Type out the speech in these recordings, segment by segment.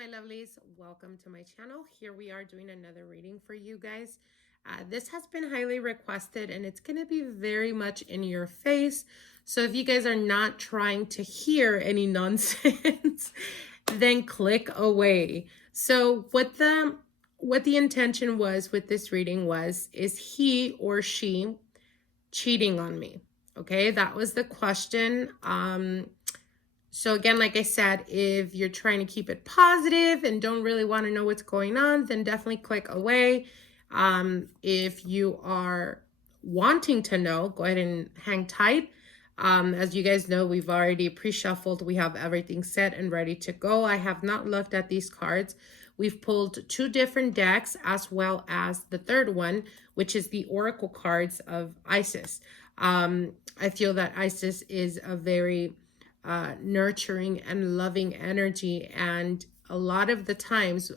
my lovelies, welcome to my channel. Here we are doing another reading for you guys. This has been highly requested and it's going to be very much in your face. So if you guys are not trying to hear any nonsense, then click away. So what the intention was with this reading is he or she cheating on me? Okay, that was the question. So again, like I said, if you're trying to keep it positive and don't really want to know what's going on, then definitely click away. If you are wanting to know, go ahead and hang tight. As you guys know, we've already pre-shuffled. We have everything set and ready to go. I have not looked at these cards. We've pulled 2 different decks as well as the third one, which is the Oracle cards of Isis. I feel that Isis is a very nurturing and loving energy, and a lot of the times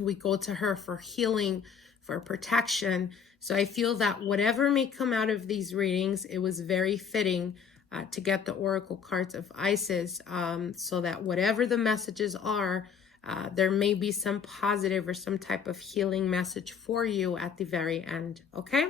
we go to her for healing, for protection. So I feel that whatever may come out of these readings, it was very fitting to get the Oracle cards of Isis, so that whatever the messages are, there may be some positive or some type of healing message for you at the very end. Okay,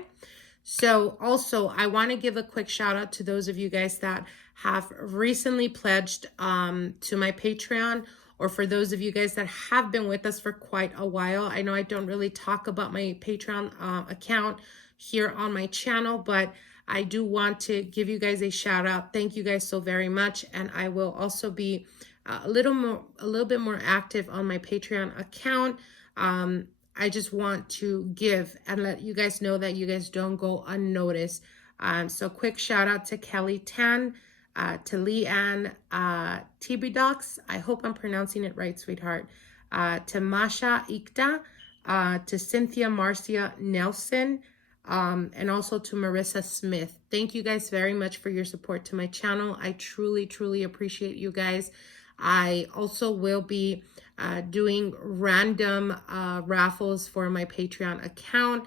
so also I want to give a quick shout out to those of you guys that have recently pledged to my Patreon, or for those of you guys that have been with us for quite a while. I know I don't really talk about my Patreon account here on my channel, but I do want to give you guys a shout out. Thank you guys so very much. And I will also be a little bit more active on my Patreon account. I just want to give and let you guys know that you guys don't go unnoticed. So quick shout out to Kelly Tan, to Leanne TB I hope I'm pronouncing it right, sweetheart. To Masha Ikta, to Cynthia Marcia Nelson, and also to Marissa Smith. Thank you guys very much for your support to my channel. I truly, truly appreciate you guys. I also will be doing random raffles for my Patreon account,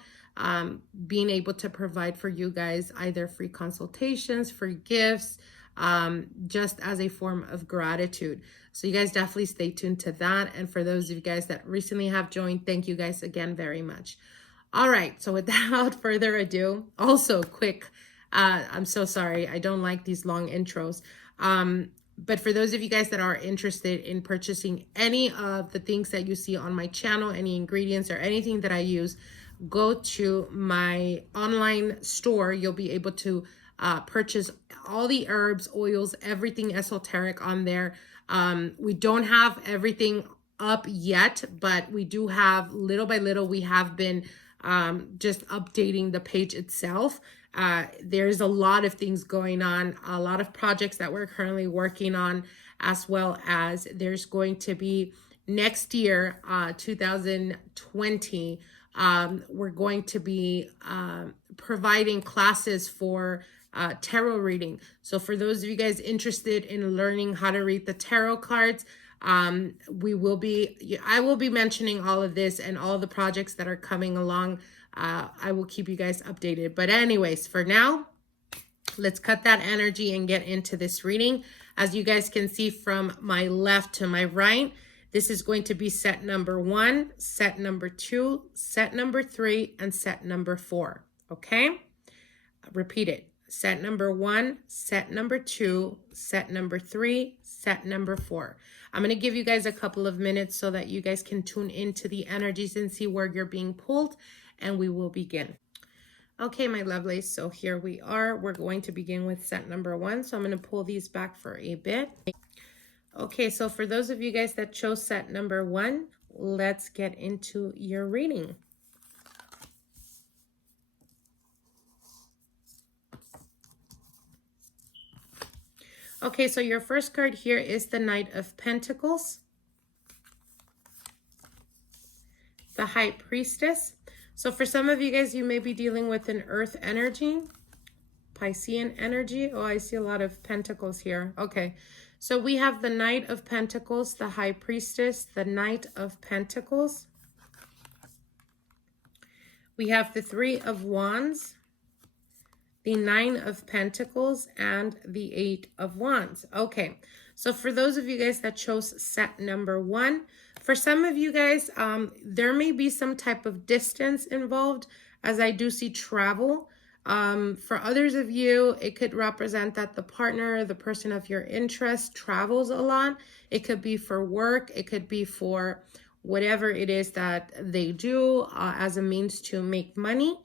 being able to provide for you guys either free consultations, free gifts, just as a form of gratitude. So you guys definitely stay tuned to that. And for those of you guys that recently have joined, thank you guys again very much. All right, so without further ado, also quick, I'm so sorry, I don't like these long intros. But for those of you guys that are interested in purchasing any of the things that you see on my channel, any ingredients or anything that I use, go to my online store. You'll be able to purchase all the herbs, oils, everything esoteric on there. We don't have everything up yet, but we do have, little by little, we have been just updating the page itself. There's a lot of things going on, a lot of projects that we're currently working on, as well as there's going to be next year, 2020, we're going to be providing classes for tarot reading. So for those of you guys interested in learning how to read the tarot cards, I will be mentioning all of this and all the projects that are coming along. I will keep you guys updated. But anyways, for now, let's cut that energy and get into this reading. As you guys can see from my left to my right, this is going to be set number 1, set number 2, set number 3, and set number 4. Okay? Repeat it. Set number 1, set number 2, set number 3, set number 4. I'm going to give you guys a couple of minutes so that you guys can tune into the energies and see where you're being pulled, and we will begin. Okay, my lovelies, so here we are. We're going to begin with set number 1. So I'm going to pull these back for a bit. Okay, so for those of you guys that chose set number 1, let's get into your reading. Okay, so your first card here is the Knight of Pentacles, the High Priestess. So for some of you guys, you may be dealing with an earth energy, Piscean energy. Oh, I see a lot of pentacles here. Okay, so we have the Knight of Pentacles, the High Priestess, the Knight of Pentacles. We have the 3 of Wands, the 9 of Pentacles, and the 8 of Wands. Okay, So for those of you guys that chose set number 1, for some of you guys, there may be some type of distance involved, as I do see travel. For others of you, it could represent that the partner, the person of your interest, travels a lot. It could be for work. It could be for whatever it is that they do as a means to make money.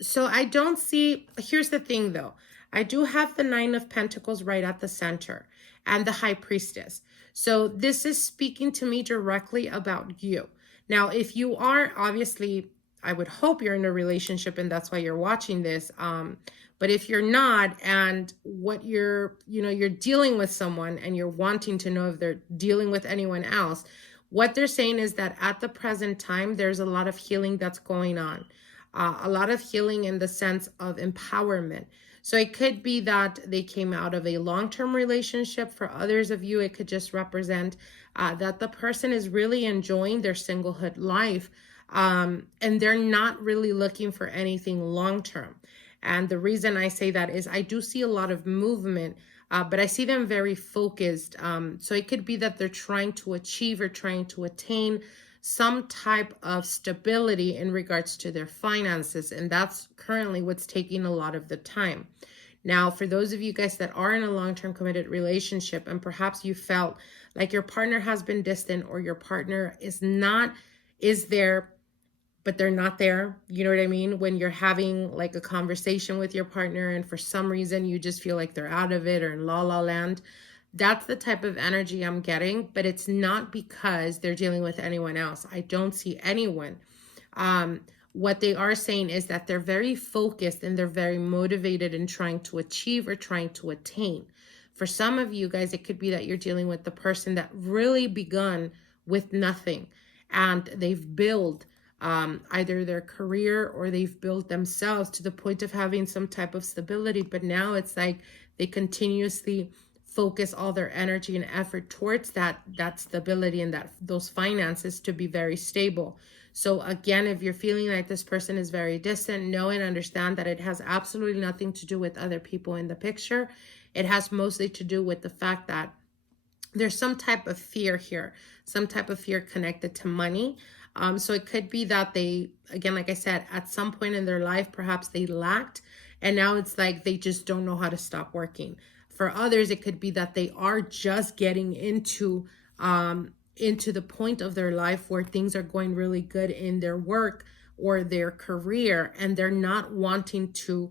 So I don't see, here's the thing though. I do have the 9 of Pentacles right at the center and the High Priestess. So this is speaking to me directly about you. Now, if you are, obviously, I would hope you're in a relationship and that's why you're watching this. But if you're not, and what you're dealing with someone and you're wanting to know if they're dealing with anyone else, what they're saying is that at the present time, there's a lot of healing that's going on. A lot of healing in the sense of empowerment. So it could be that they came out of a long-term relationship. For others of you, it could just represent that the person is really enjoying their singlehood life. And they're not really looking for anything long-term. And the reason I say that is I do see a lot of movement, but I see them very focused. So it could be that they're trying to achieve or trying to attain some type of stability in regards to their finances. And that's currently what's taking a lot of the time. Now, for those of you guys that are in a long-term committed relationship and perhaps you felt like your partner has been distant or your partner is there, but they're not there. You know what I mean? When you're having like a conversation with your partner and for some reason you just feel like they're out of it or in la la land. That's the type of energy I'm getting, but it's not because they're dealing with anyone else. I don't see anyone. What they are saying is that they're very focused and they're very motivated in trying to achieve or trying to attain. For some of you guys, it could be that you're dealing with the person that really begun with nothing and they've built either their career or they've built themselves to the point of having some type of stability. But now it's like they continuously focus all their energy and effort towards that stability and those finances to be very stable. So again, if you're feeling like this person is very distant, know and understand that it has absolutely nothing to do with other people in the picture. It has mostly to do with the fact that there's some type of fear here, some type of fear connected to money. So it could be that they, again, like I said, at some point in their life, perhaps they lacked, and now it's like they just don't know how to stop working. For others, it could be that they are just getting into the point of their life where things are going really good in their work or their career, and they're not wanting to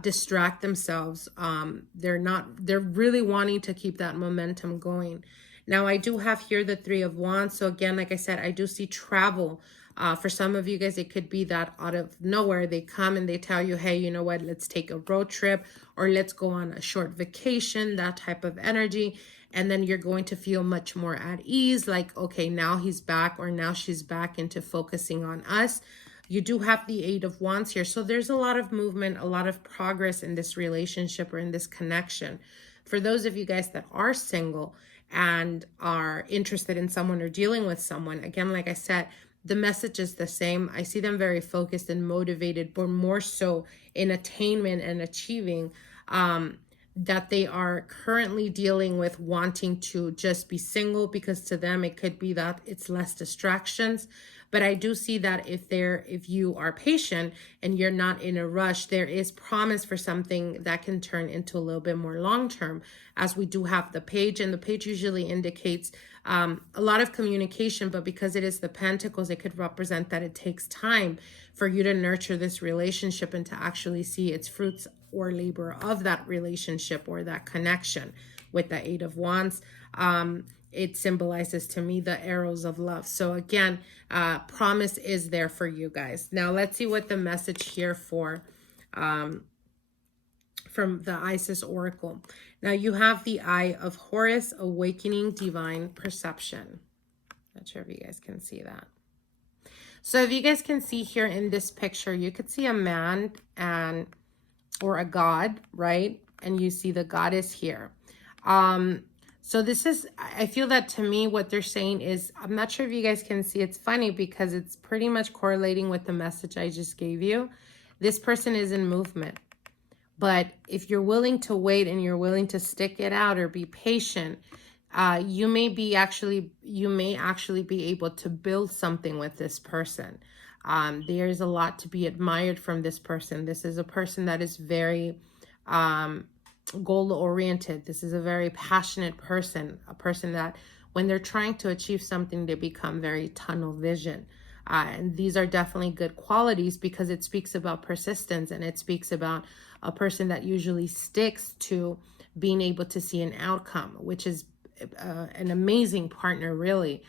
distract themselves. They're really wanting to keep that momentum going. Now, I do have here the 3 of Wands. So again, like I said, I do see travel. For some of you guys, it could be that out of nowhere, they come and they tell you, hey, you know what, let's take a road trip or let's go on a short vacation, that type of energy. And then you're going to feel much more at ease, like, okay, now he's back or now she's back into focusing on us. You do have the 8 of Wands here. So there's a lot of movement, a lot of progress in this relationship or in this connection. For those of you guys that are single and are interested in someone or dealing with someone, again, like I said, the message is the same. I see them very focused and motivated, but more so in attainment and achieving, that they are currently dealing with wanting to just be single, because to them it could be that it's less distractions. But I do see that if you are patient and you're not in a rush, there is promise for something that can turn into a little bit more long-term, as we do have the page, and the page usually indicates a lot of communication, but because it is the Pentacles, it could represent that it takes time for you to nurture this relationship and to actually see its fruits or labor of that relationship or that connection. With the 8 of Wands, it symbolizes to me the arrows of love. So again, promise is there for you guys. Now let's see what the message here for from the Isis Oracle. Now you have the Eye of Horus, awakening divine perception. Not sure if you guys can see that. So if you guys can see here in this picture, you could see a man or a god, right? And you see the goddess here. So this is, I feel that to me, what they're saying is, I'm not sure if you guys can see, it's funny because it's pretty much correlating with the message I just gave you. This person is in movement, But if you're willing to wait and you're willing to stick it out or be patient, you may actually be able to build something with this person. There's a lot to be admired from this person. This is a person that is very goal-oriented. This is a very passionate person, a person that when they're trying to achieve something, they become very tunnel vision. And these are definitely good qualities because it speaks about persistence, and it speaks about a person that usually sticks to being able to see an outcome, which is an amazing partner, really,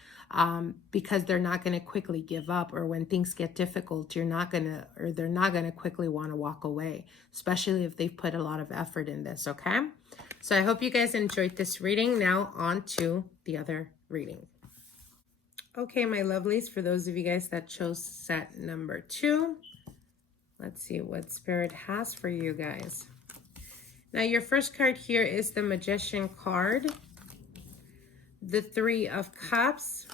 because they're not going to quickly give up, or when things get difficult, they're not going to quickly want to walk away, especially if they've put a lot of effort in this. Okay, so I hope you guys enjoyed this reading. Now on to the other reading. Okay, my lovelies, for those of you guys that chose set number 2, let's see what Spirit has for you guys. Now, your first card here is the Magician card, the 3 of Cups,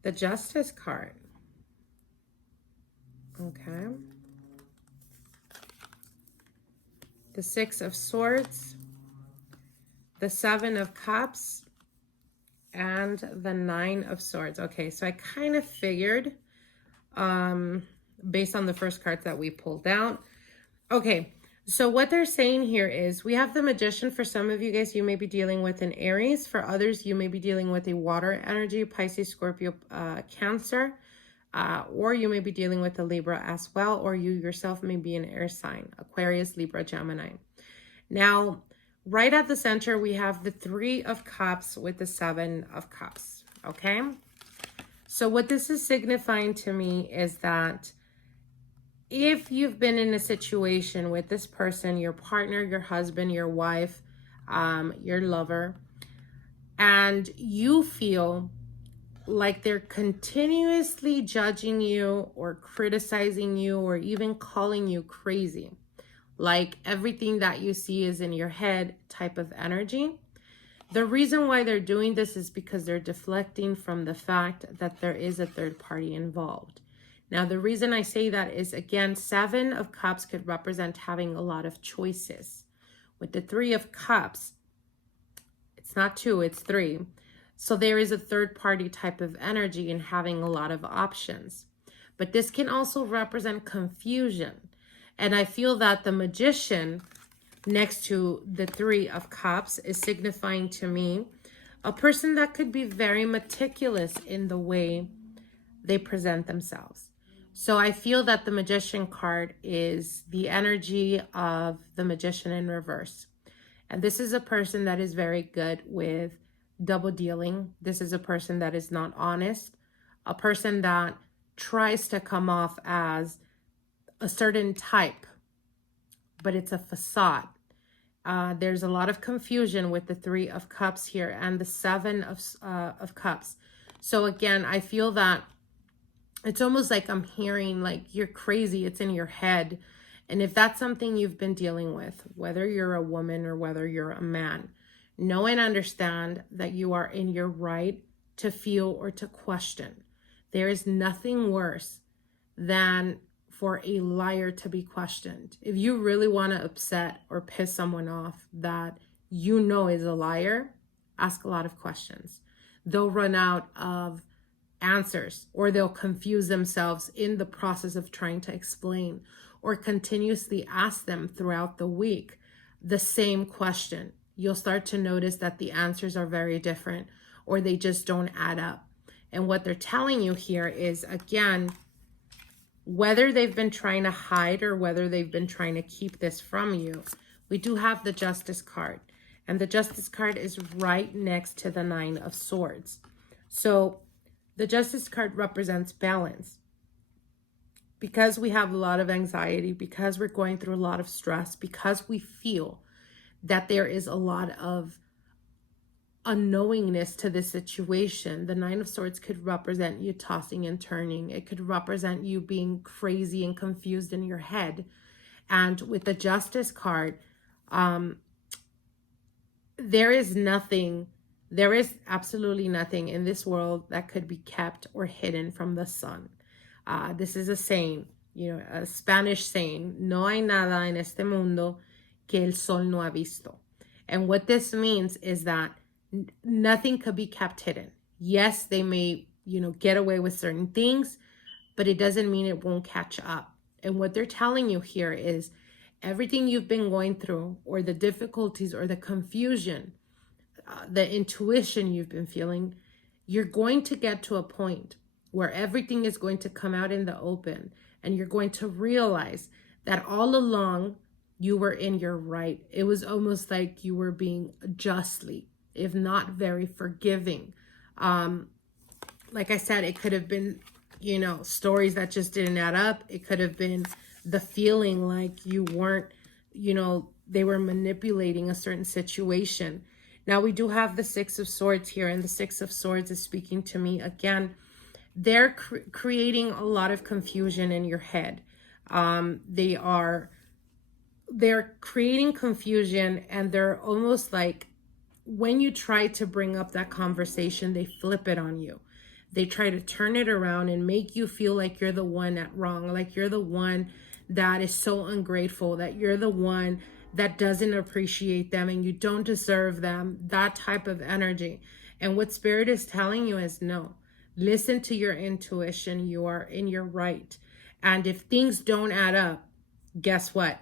the Justice card. Okay. The 6 of Swords, the 7 of Cups, and the 9 of Swords. Okay, so I kind of figured, based on the first cards that we pulled out. Okay, so what they're saying here is we have the Magician. For some of you guys, you may be dealing with an Aries. For others, you may be dealing with a water energy, Pisces, Scorpio, Cancer, or you may be dealing with a Libra as well, or you yourself may be an air sign, Aquarius, Libra, Gemini. Now, right at the center, we have the 3 of Cups with the 7 of Cups, okay? So what this is signifying to me is that if you've been in a situation with this person, your partner, your husband, your wife, your lover, and you feel like they're continuously judging you or criticizing you or even calling you crazy, like everything that you see is in your head type of energy. The reason why they're doing this is because they're deflecting from the fact that there is a third party involved. Now, the reason I say that is, again, 7 of Cups could represent having a lot of choices. With the 3 of Cups, it's not 2, it's 3. So there is a third party type of energy in having a lot of options. But this can also represent confusion. And I feel that the Magician next to the 3 of Cups is signifying to me a person that could be very meticulous in the way they present themselves. So I feel that the Magician card is the energy of the Magician in reverse. And this is a person that is very good with double dealing. This is a person that is not honest, a person that tries to come off as a certain type, but it's a facade. There's a lot of confusion with the 3 of Cups here and the 7 of Cups. So again, I feel that it's almost like I'm hearing like you're crazy, it's in your head. And if that's something you've been dealing with, whether you're a woman or whether you're a man, know and understand that you are in your right to feel or to question. There is nothing worse than for a liar to be questioned. If you really want to upset or piss someone off that you know is a liar, ask a lot of questions. They'll run out of answers, or they'll confuse themselves in the process of trying to explain, or continuously ask them throughout the week the same question. You'll start to notice that the answers are very different, or they just don't add up. And what they're telling you here is, again, whether they've been trying to hide or whether they've been trying to keep this from you, we do have the Justice card. And the Justice card is right next to the 9 of Swords. So the Justice card represents balance. Because we have a lot of anxiety, because we're going through a lot of stress, because we feel that there is a lot of unknowingness to this situation, the 9 of Swords could represent you tossing and turning. It could represent you being crazy and confused in your head. And with the Justice card, there is absolutely nothing in this world that could be kept or hidden from the sun. This is a saying. a Spanish saying, no hay nada en este mundo que el sol no ha visto. And what this means is that nothing could be kept hidden. Yes, they may, get away with certain things, but it doesn't mean it won't catch up. And what they're telling you here is everything you've been going through, or the difficulties or the confusion, the intuition you've been feeling, you're going to get to a point where everything is going to come out in the open, and you're going to realize that all along you were in your right. It was almost like you were being justly, if not very forgiving. Like I said, it could have been, stories that just didn't add up. It could have been the feeling like you weren't, they were manipulating a certain situation. Now we do have the Six of Swords here, and the Six of Swords is speaking to me again. They're creating a lot of confusion in your head. They're creating confusion, and they're almost like, when you try to bring up that conversation, they flip it on you. They try to turn it around and make you feel like you're the one at wrong, like you're the one that is so ungrateful, that you're the one that doesn't appreciate them and you don't deserve them, that type of energy. And what Spirit is telling you is no. Listen to your intuition. You are in your right. And if things don't add up, guess what?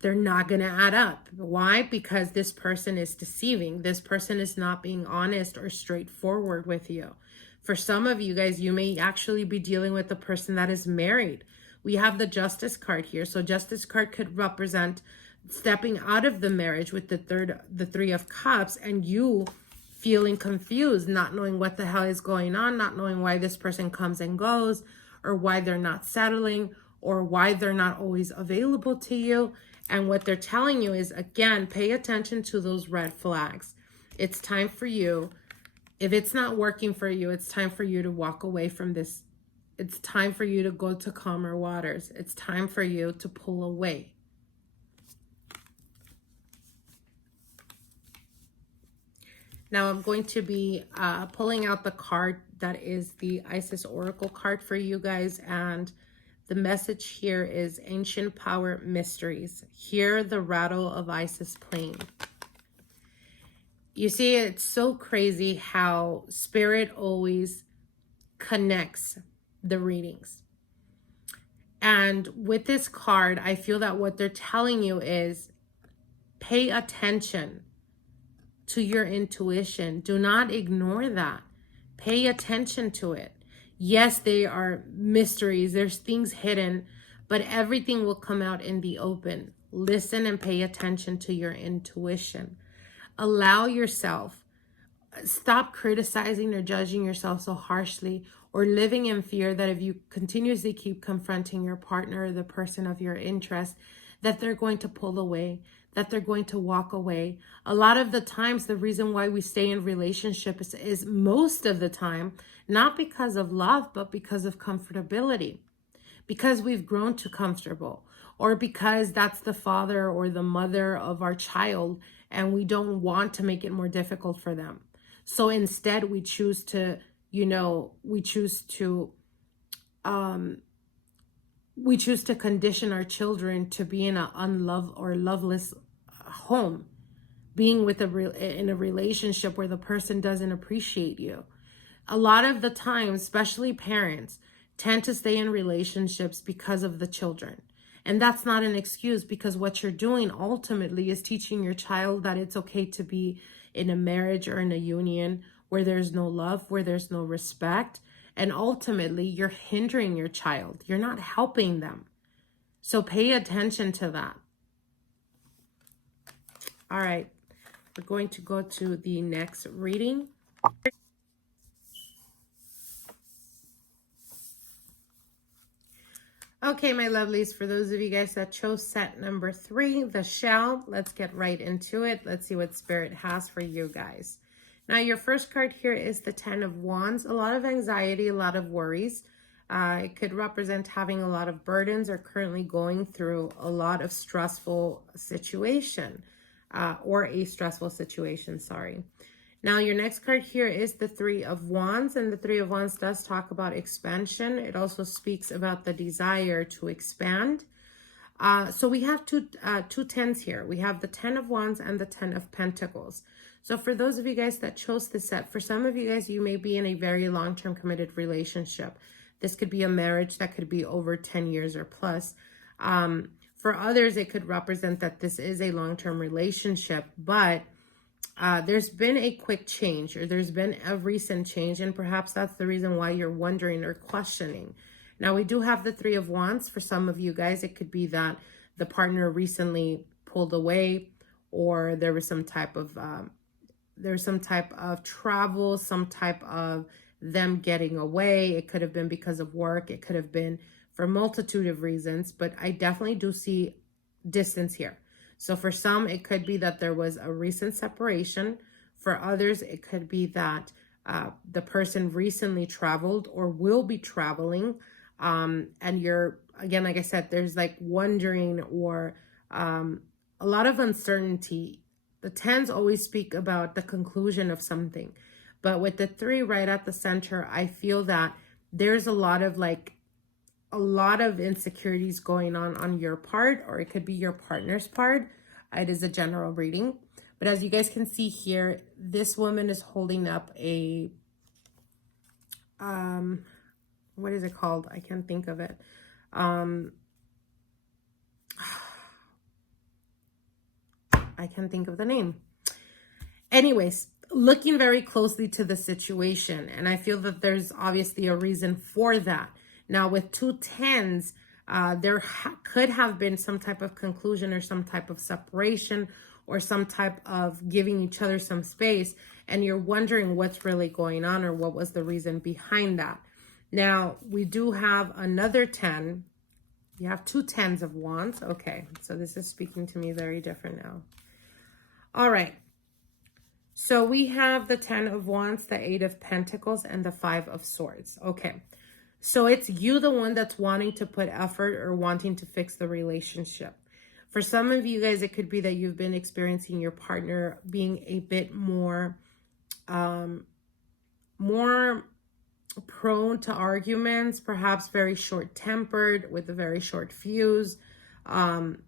They're not going to add up. Why? Because this person is deceiving. This person is not being honest or straightforward with you. For some of you guys, you may actually be dealing with a person that is married. We have the Justice card here. So Justice card could represent stepping out of the marriage with the Three of Cups, and you feeling confused, not knowing what the hell is going on, not knowing why this person comes and goes, or why they're not settling, or why they're not always available to you. And what they're telling you is, again, pay attention to those red flags. It's time for you. If it's not working for you, it's time for you to walk away from this. It's time for you to go to calmer waters. It's time for you to pull away. Now I'm going to be pulling out the card that is the Isis Oracle card for you guys. And the message here is Ancient Power Mysteries. Hear the rattle of Isis playing. You see, it's so crazy how Spirit always connects the readings. And with this card, I feel that what they're telling you is pay attention to your intuition. Do not ignore that. Pay attention to it. Yes, they are mysteries. There's things hidden, but everything will come out in the open. Listen and pay attention to your intuition. Allow yourself. Stop criticizing or judging yourself so harshly, or living in fear that if you continuously keep confronting your partner or the person of your interest, that they're going to pull away, that they're going to walk away. A lot of the times, the reason why we stay in relationships is most of the time, not because of love, but because of comfortability. Because we've grown too comfortable, or because that's the father or the mother of our child, and we don't want to make it more difficult for them. So instead, we choose to, we choose to condition our children to be in an unloved or loveless home, being in a relationship where the person doesn't appreciate you. A lot of the time, especially parents, tend to stay in relationships because of the children. And that's not an excuse, because what you're doing ultimately is teaching your child that it's okay to be in a marriage or in a union where there's no love, where there's no respect. And ultimately, you're hindering your child. You're not helping them. So pay attention to that. All right, we're going to go to the next reading. Okay, my lovelies, for those of you guys that chose set number 3, the shell, let's get right into it. Let's see what Spirit has for you guys. Now, your first card here is the 10 of Wands. A lot of anxiety, a lot of worries. It could represent having a lot of burdens or currently going through a lot of stressful situation, or a stressful situation, sorry. Now, your next card here is the Three of Wands, and the Three of Wands does talk about expansion. It also speaks about the desire to expand. So we have two tens here. We have the 10 of Wands and the 10 of Pentacles. So for those of you guys that chose this set, for some of you guys, you may be in a very long-term committed relationship. This could be a marriage that could be over 10 years or plus. For others, it could represent that this is a long-term relationship, but there's been a quick change, or there's been a recent change, and perhaps that's the reason why you're wondering or questioning. Now, we do have the Three of Wands. For some of you guys, it could be that the partner recently pulled away, or there was some type of travel, some type of them getting away. It could have been because of work. It could have been for a multitude of reasons, but I definitely do see distance here. So for some, it could be that there was a recent separation. For others, it could be that the person recently traveled or will be traveling. And you're, again, like I said, there's like wondering or a lot of uncertainty. The tens always speak about the conclusion of something. But with the three right at the center, I feel that there's a lot of insecurities going on your part, or it could be your partner's part. It is a general reading. But as you guys can see here, this woman is holding up a, what is it called? I can't think of it. I can't think of the name. Anyways, looking very closely to the situation. And I feel that there's obviously a reason for that. Now, with two tens, there could have been some type of conclusion or some type of separation or some type of giving each other some space. And you're wondering what's really going on or what was the reason behind that. Now, we do have another 10. You have two tens of Wands. Okay, so this is speaking to me very different now. All right. So we have the 10 of Wands, the 8 of Pentacles, and the 5 of Swords. Okay. So it's you, the one that's wanting to put effort or wanting to fix the relationship. For some of you guys, it could be that you've been experiencing your partner being a bit more prone to arguments, perhaps very short-tempered with a very short fuse. And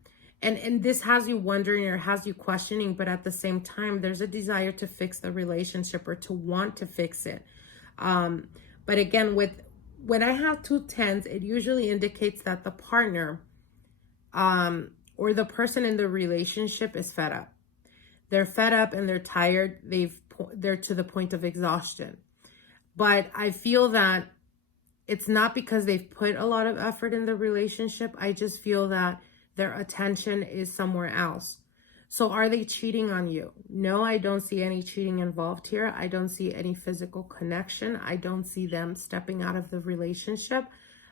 this has you wondering or has you questioning, but at the same time, there's a desire to fix the relationship or to want to fix it. But again, when I have two tens, it usually indicates that the partner or the person in the relationship is fed up. They're fed up and they're tired. They're to the point of exhaustion. But I feel that it's not because they've put a lot of effort in the relationship. I just feel that their attention is somewhere else. So are they cheating on you? No, I don't see any cheating involved here. I don't see any physical connection. I don't see them stepping out of the relationship,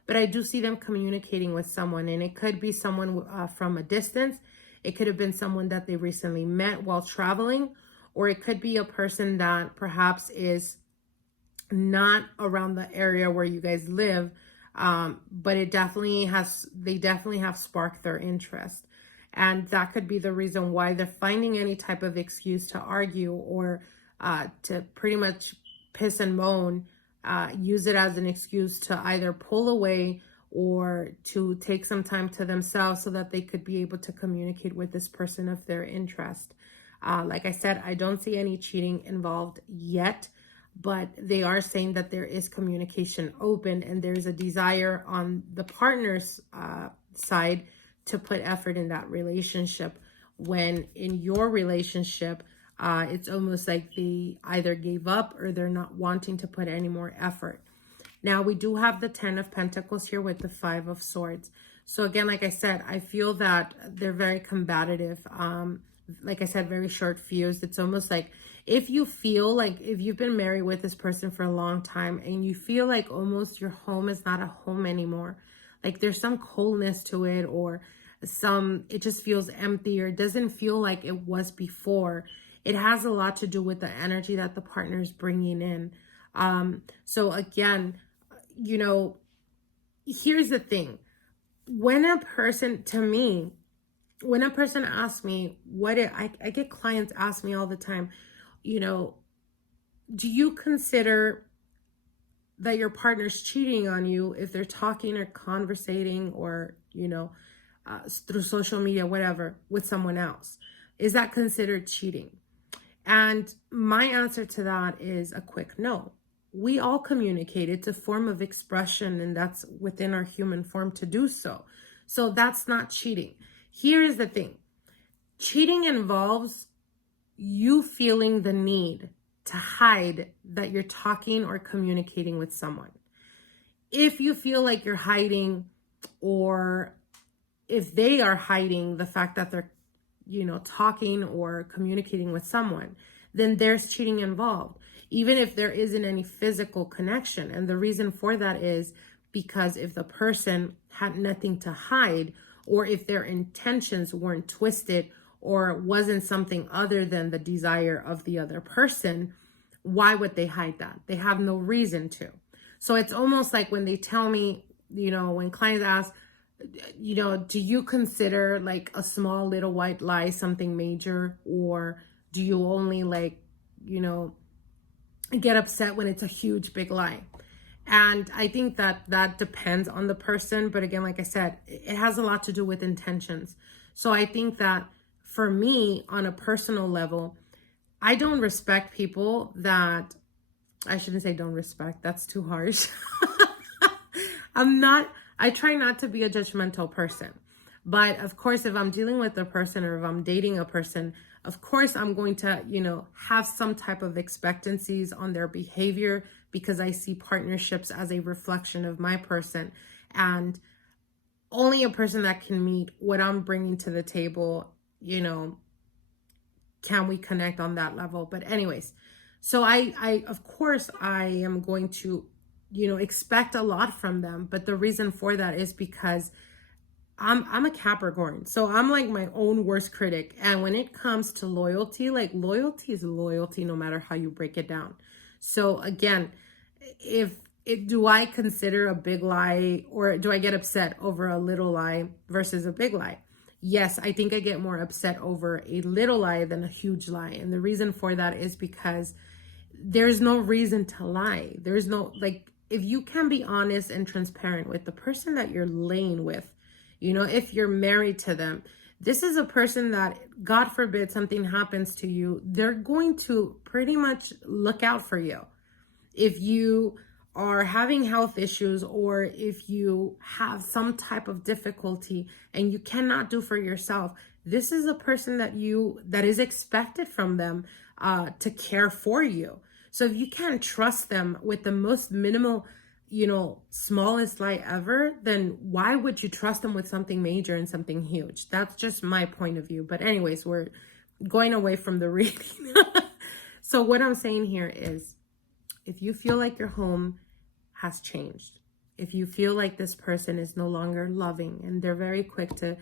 but I do see them communicating with someone. And it could be someone from a distance. It could have been someone that they recently met while traveling, or it could be a person that perhaps is not around the area where you guys live, but they definitely have sparked their interest. And that could be the reason why they're finding any type of excuse to argue or to pretty much piss and moan, use it as an excuse to either pull away or to take some time to themselves so that they could be able to communicate with this person of their interest. Like I said, I don't see any cheating involved yet, but they are saying that there is communication open and there's a desire on the partner's side to put effort in that relationship, when in your relationship, it's almost like they either gave up or they're not wanting to put any more effort. Now, we do have the 10 of Pentacles here with the 5 of Swords. So again, like I said, I feel that they're very combative. Like I said, very short fused. It's almost like if you feel like if you've been married with this person for a long time and you feel like almost your home is not a home anymore, like there's some coldness to it, or it just feels empty, or it doesn't feel like it was before. It has a lot to do with the energy that the partner is bringing in. So again, you know, here's the thing. When a person asks me I get clients ask me all the time, you know, do you consider that your partner's cheating on you if they're talking or conversating or, through social media, whatever, with someone else? Is that considered cheating? And my answer to that is a quick no. We all communicate. It's a form of expression, and that's within our human form to do so. So that's not cheating. Here is the thing. Cheating involves you feeling the need to hide that you're talking or communicating with someone. If you feel like you're hiding, or if they are hiding the fact that they're, talking or communicating with someone, then there's cheating involved, even if there isn't any physical connection. And the reason for that is because if the person had nothing to hide, or if their intentions weren't twisted or wasn't something other than the desire of the other person, why would they hide that? They have no reason to. So it's almost like when they tell me, when clients ask, do you consider like a small little white lie something major, or do you only get upset when it's a huge big lie? And I think that depends on the person. But again, like I said, it has a lot to do with intentions. So I think that for me, on a personal level, I don't respect people that, I shouldn't say don't respect, that's too harsh. I try not to be a judgmental person. But of course, if I'm dealing with a person or if I'm dating a person, of course, I'm going to, have some type of expectancies on their behavior, because I see partnerships as a reflection of my person. And only a person that can meet what I'm bringing to the table, can we connect on that level. But anyways, so I of course, I am going to, expect a lot from them. But the reason for that is because I'm a Capricorn. So I'm like my own worst critic. And when it comes to loyalty, like loyalty is loyalty no matter how you break it down. So again, do I consider a big lie, or do I get upset over a little lie versus a big lie? Yes, I think I get more upset over a little lie than a huge lie. And the reason for that is because there's no reason to lie. There's no, if you can be honest and transparent with the person that you're laying with, if you're married to them, this is a person that, God forbid, something happens to you, they're going to pretty much look out for you. If you are having health issues, or if you have some type of difficulty and you cannot do for yourself, this is a person that is expected from them to care for you. So if you can't trust them with the most minimal, smallest lie ever, then why would you trust them with something major and something huge? That's just my point of view. But anyways, we're going away from the reading. So what I'm saying here is, if you feel like your home has changed, if you feel like this person is no longer loving and they're very quick to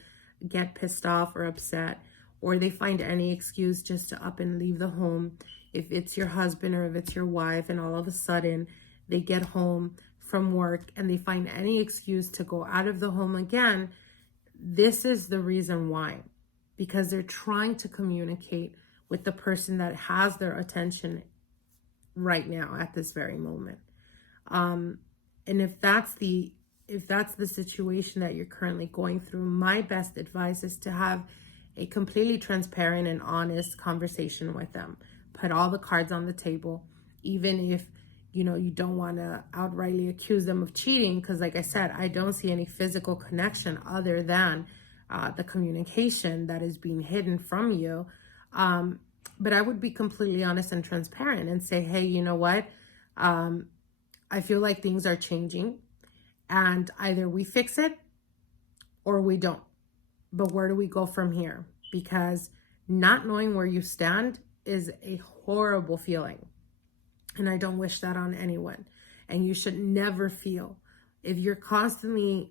get pissed off or upset, or they find any excuse just to up and leave the home, if it's your husband or if it's your wife and all of a sudden they get home from work and they find any excuse to go out of the home again, this is the reason why. Because they're trying to communicate with the person that has their attention right now at this very moment. And if that's the situation that you're currently going through, my best advice is to have a completely transparent and honest conversation with them. Put all the cards on the table, even if you don't want to outrightly accuse them of cheating, because like I said, I don't see any physical connection other than the communication that is being hidden from you. But I would be completely honest and transparent and say, hey, you know what? I feel like things are changing, and either we fix it or we don't. But where do we go from here? Because not knowing where you stand is a horrible feeling. And I don't wish that on anyone. And you should never feel, if you're constantly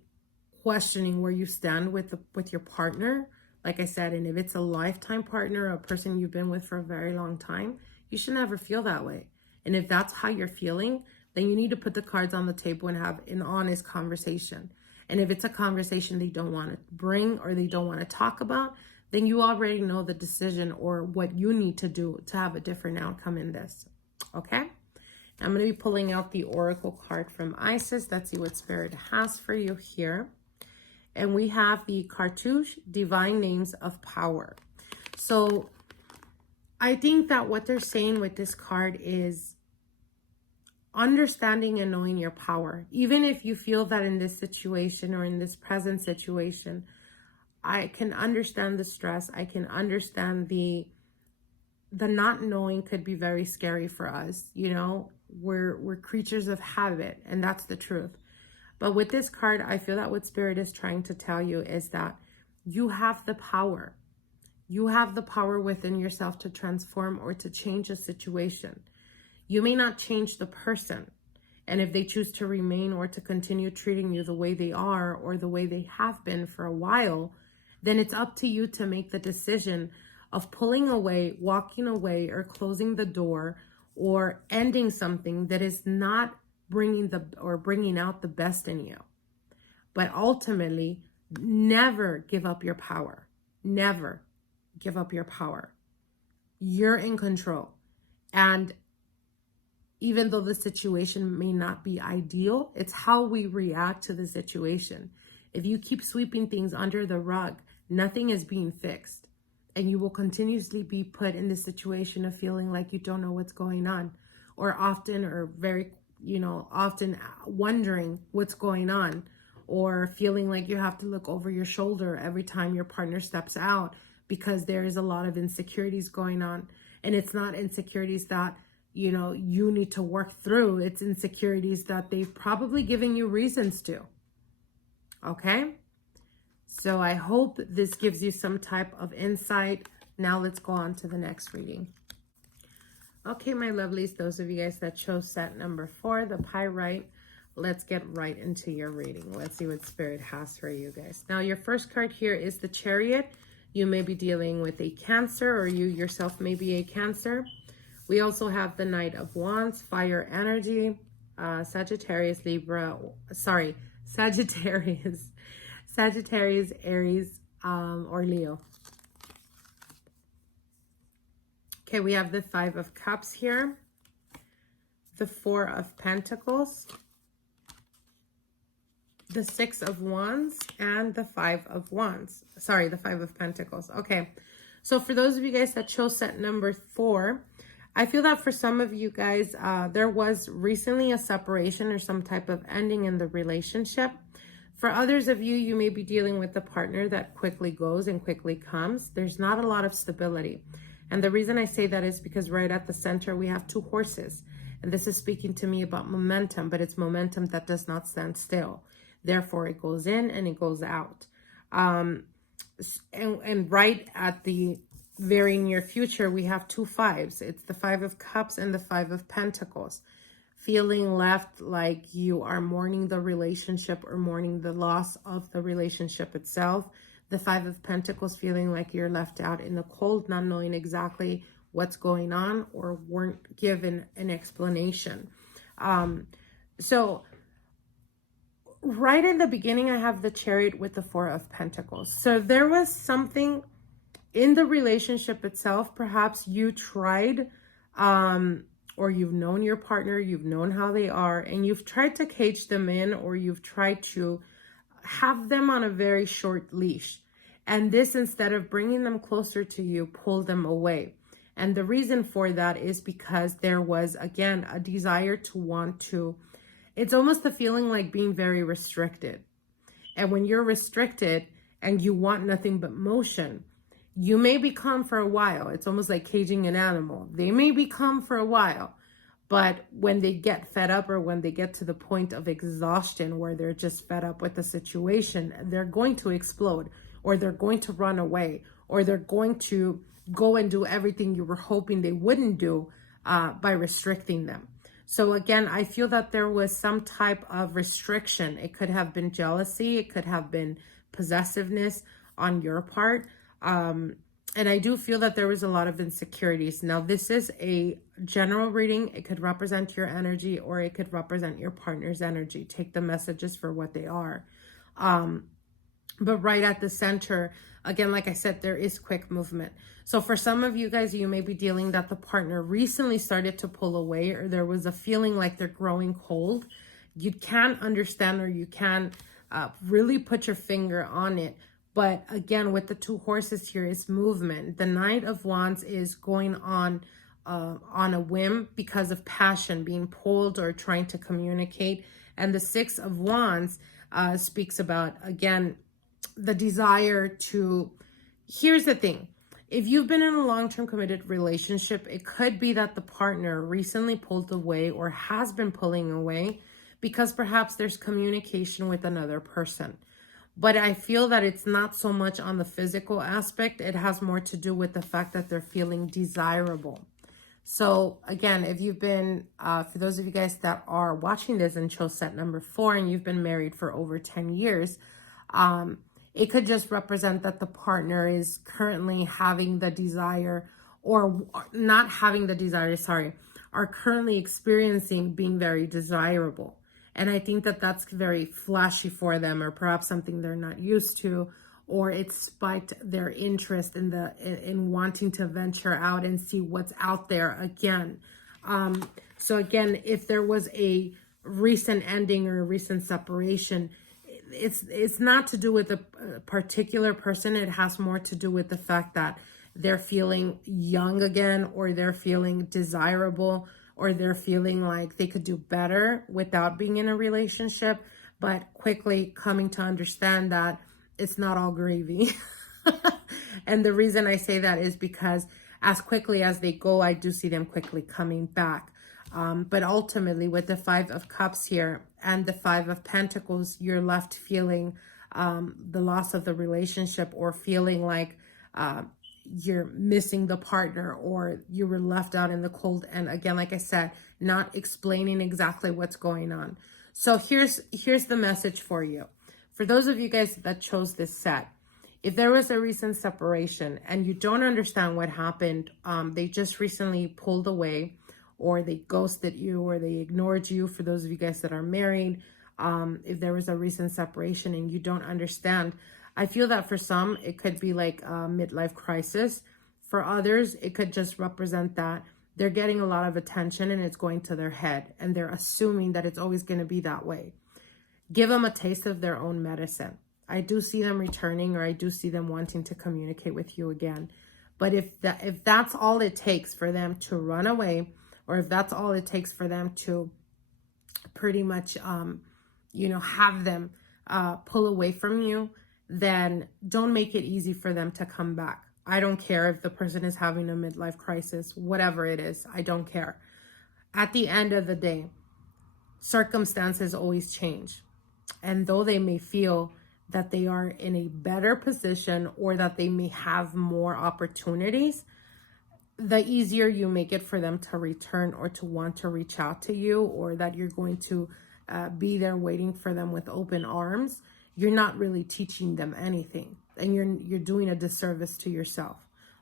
questioning where you stand with your partner, like I said, and if it's a lifetime partner, a person you've been with for a very long time, you should never feel that way. And if that's how you're feeling, then you need to put the cards on the table and have an honest conversation. And if it's a conversation they don't want to bring or they don't want to talk about, then you already know the decision or what you need to do to have a different outcome in this. Okay? I'm going to be pulling out the Oracle card from Isis. Let's see what Spirit has for you here. And we have the Cartouche Divine Names of Power. So I think that what they're saying with this card is understanding and knowing your power. Even if you feel that in this situation or in this present situation, I can understand the stress. I can understand the not knowing could be very scary for us. You know, we're creatures of habit, and that's the truth. But with this card, I feel that what Spirit is trying to tell you is that you have the power. You have the power within yourself to transform or to change a situation. You may not change the person. And if they choose to remain or to continue treating you the way they are or the way they have been for a while, then it's up to you to make the decision of pulling away, walking away, or closing the door, or ending something that is not bringing out the best in you. But ultimately, never give up your power. Never give up your power. You're in control. And even though the situation may not be ideal, it's how we react to the situation. If you keep sweeping things under the rug, nothing is being fixed. And you will continuously be put in this situation of feeling like you don't know what's going on, or often wondering what's going on, or feeling like you have to look over your shoulder every time your partner steps out because there is a lot of insecurities going on. And it's not insecurities that, you need to work through. It's insecurities that they've probably given you reasons to. Okay? So I hope this gives you some type of insight. Now let's go on to the next reading. Okay, my lovelies, those of you guys that chose set number 4, the Pyrite, let's get right into your reading. Let's see what Spirit has for you guys. Now, your first card here is the Chariot. You may be dealing with a Cancer, or you yourself may be a Cancer. We also have the Knight of Wands, fire energy, Sagittarius, Aries, or Leo. Okay, we have the 5 of Cups here, the 4 of Pentacles, the 6 of Wands, and the 5 of Wands. Sorry, the 5 of Pentacles. Okay, so for those of you guys that chose set number 4, I feel that for some of you guys, there was recently a separation or some type of ending in the relationship. For others of you, you may be dealing with a partner that quickly goes and quickly comes. There's not a lot of stability. And the reason I say that is because right at the center, we have 2 horses. And this is speaking to me about momentum, but it's momentum that does not stand still. Therefore, it goes in and it goes out. And right at the very near future, we have 2 5s. It's the 5 of Cups and the 5 of Pentacles. Feeling left like you are mourning the relationship or mourning the loss of the relationship itself. The 5 of Pentacles, feeling like you're left out in the cold, not knowing exactly what's going on or weren't given an explanation. So right in the beginning, I have the Chariot with the 4 of Pentacles. So there was something in the relationship itself. Perhaps you tried, or you've known your partner, you've known how they are, and you've tried to cage them in, or you've tried to have them on a very short leash. And this, instead of bringing them closer to you, pulled them away. And the reason for that is because there was, again, a desire to want to, it's almost a feeling like being very restricted. And when you're restricted and you want nothing but motion, you may be calm for a while. It's almost like caging an animal. They may be calm for a while, but when they get fed up, or when they get to the point of exhaustion where they're just fed up with the situation, they're going to explode, or they're going to run away, or they're going to go and do everything you were hoping they wouldn't do by restricting them. So again, I feel that there was some type of restriction. It could have been jealousy. It could have been possessiveness on your part. And I do feel that there was a lot of insecurities. Now, this is a general reading. It could represent your energy, or it could represent your partner's energy. Take the messages for what they are. But right at the center, again, like I said, there is quick movement. So for some of you guys, you may be dealing that the partner recently started to pull away, or there was a feeling like they're growing cold. You can't understand, or you can't really put your finger on it. But again, with the two horses here, is movement. The Knight of Wands is going on a whim because of passion, being pulled or trying to communicate. And the Six of Wands speaks about, again, the desire to, here's the thing. If you've been in a long-term committed relationship, it could be that the partner recently pulled away or has been pulling away because perhaps there's communication with another person. But I feel that it's not so much on the physical aspect. It has more to do with the fact that they're feeling desirable. So again, if you've been, for those of you guys that are watching this and chose set number 4 and you've been married for over 10 years, it could just represent that the partner is currently having the desire, or not having the desire, sorry, are currently experiencing being very desirable. And I think that that's very flashy for them, or perhaps something they're not used to, or it spiked their interest in wanting to venture out and see what's out there again. So again, if there was a recent ending or a recent separation, it's not to do with a particular person. It has more to do with the fact that they're feeling young again, or they're feeling desirable, or they're feeling like they could do better without being in a relationship, but quickly coming to understand that it's not all gravy. And the reason I say that is because as quickly as they go, I do see them quickly coming back. But ultimately, with the Five of Cups here and the Five of Pentacles, you're left feeling the loss of the relationship, or feeling like you're missing the partner, or you were left out in the cold. And again, like I said, not explaining exactly what's going on. So here's the message for you. For those of you guys that chose this set, if there was a recent separation and you don't understand what happened, they just recently pulled away, or they ghosted you, or they ignored you. For those of you guys that are married, if there was a recent separation and you don't understand, I feel that for some, it could be like a midlife crisis. For others, it could just represent that they're getting a lot of attention and it's going to their head, and they're assuming that it's always going to be that way. Give them a taste of their own medicine. I do see them returning, or I do see them wanting to communicate with you again. But if that's all it takes for them to run away, or if that's all it takes for them to pretty much, have them pull away from you, then don't make it easy for them to come back. I don't care if the person is having a midlife crisis, whatever it is, I don't care. At the end of the day, circumstances always change. And though they may feel that they are in a better position, or that they may have more opportunities, the easier you make it for them to return, or to want to reach out to you, or that you're going to be there waiting for them with open arms, you're not really teaching them anything, and you're doing a disservice to yourself.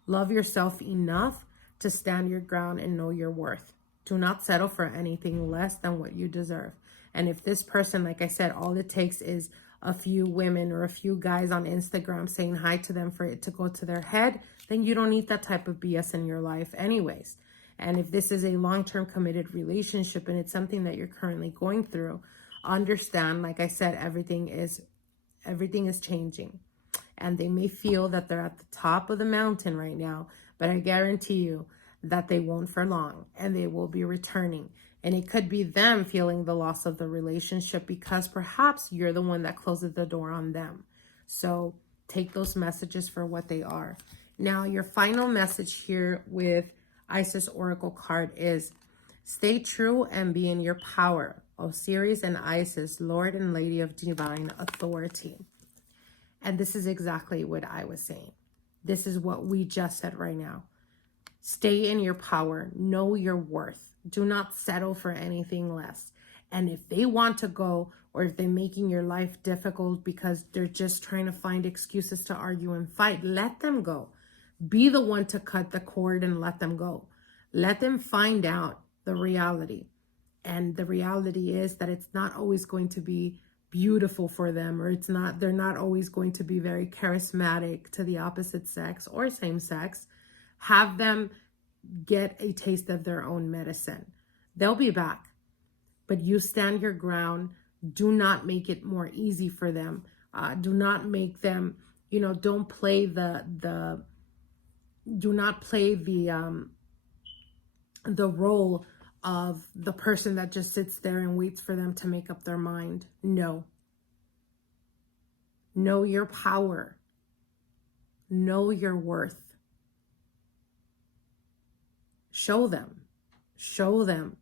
Love yourself enough to stand your ground and know your worth. Do not settle for anything less than what you deserve. And if this person, like I said, all it takes is a few women or a few guys on Instagram saying hi to them for it to go to their head, then you don't need that type of BS in your life anyways. And if this is a long-term committed relationship and it's something that you're currently going through, understand, like I said, everything is changing. And they may feel that they're at the top of the mountain right now, but I guarantee you that they won't for long, and they will be returning. And it could be them feeling the loss of the relationship because perhaps you're the one that closes the door on them. So take those messages for what they are. Now, your final message here with Isis Oracle card is, stay true and be in your power. Osiris and Isis, Lord and Lady of Divine Authority. And this is exactly what I was saying. This is what we just said right now. Stay in your power. Know your worth. Do not settle for anything less. And if they want to go, or if they're making your life difficult because they're just trying to find excuses to argue and fight, let them go. Be the one to cut the cord and let them go. Let them find out the reality. And the reality is that it's not always going to be beautiful for them, or they're not always going to be very charismatic to the opposite sex or same sex. Have them get a taste of their own medicine. They'll be back, but you stand your ground. Do not make it more easy for them. Do not make them, don't play the role of the person that just sits there and waits for them to make up their mind. No. Know your power. Know your worth. Show them. Show them.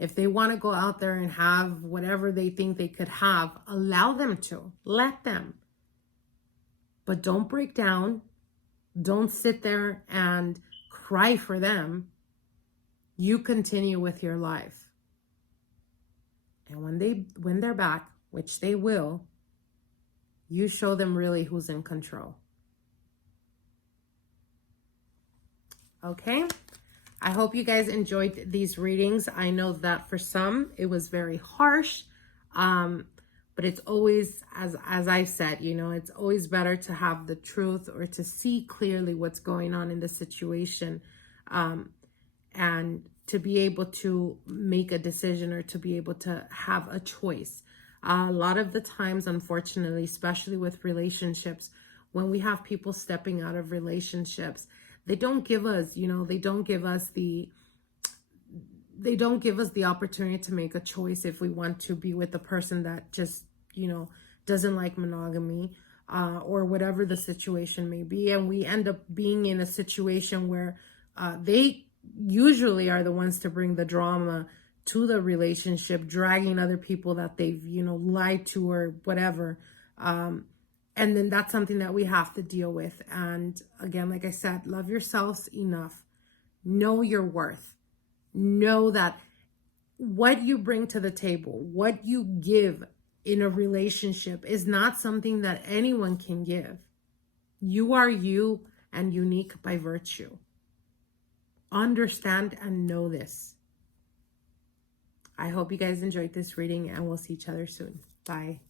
If they want to go out there and have whatever they think they could have, allow them to. Let them. But don't break down. Don't sit there and cry for them. You continue with your life. And when they're back, which they will, you show them really who's in control. Okay? I hope you guys enjoyed these readings. I know that for some, it was very harsh. But it's always, as I've said, it's always better to have the truth or to see clearly what's going on in the situation. And to be able to make a decision or to be able to have a choice. A lot of the times, unfortunately, especially with relationships, when we have people stepping out of relationships, they don't give us, they don't give us the opportunity to make a choice if we want to be with the person that just, doesn't like monogamy, or whatever the situation may be. And we end up being in a situation where they usually are the ones to bring the drama to the relationship, dragging other people that they've, lied to or whatever. And then that's something that we have to deal with. And again, like I said, love yourselves enough. Know your worth. Know that what you bring to the table, what you give in a relationship is not something that anyone can give. You are you and unique by virtue. Understand and know this. I hope you guys enjoyed this reading, and we'll see each other soon. Bye.